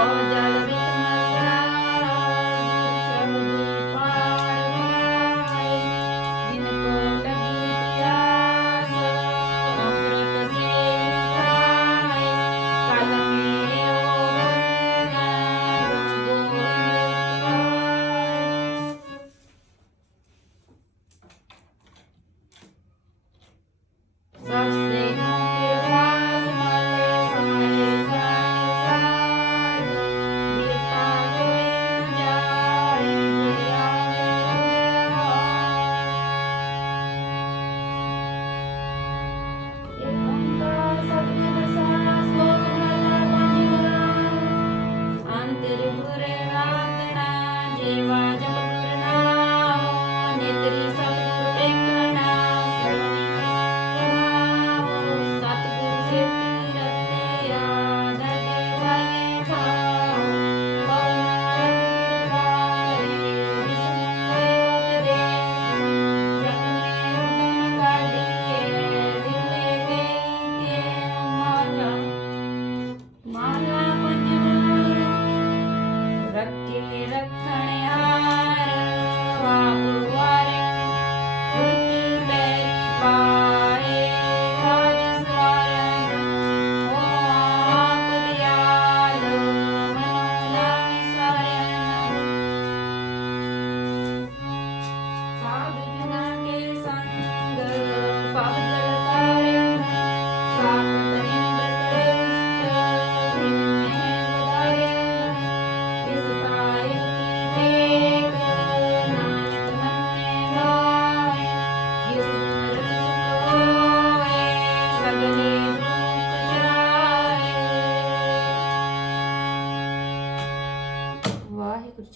Oh, yeah.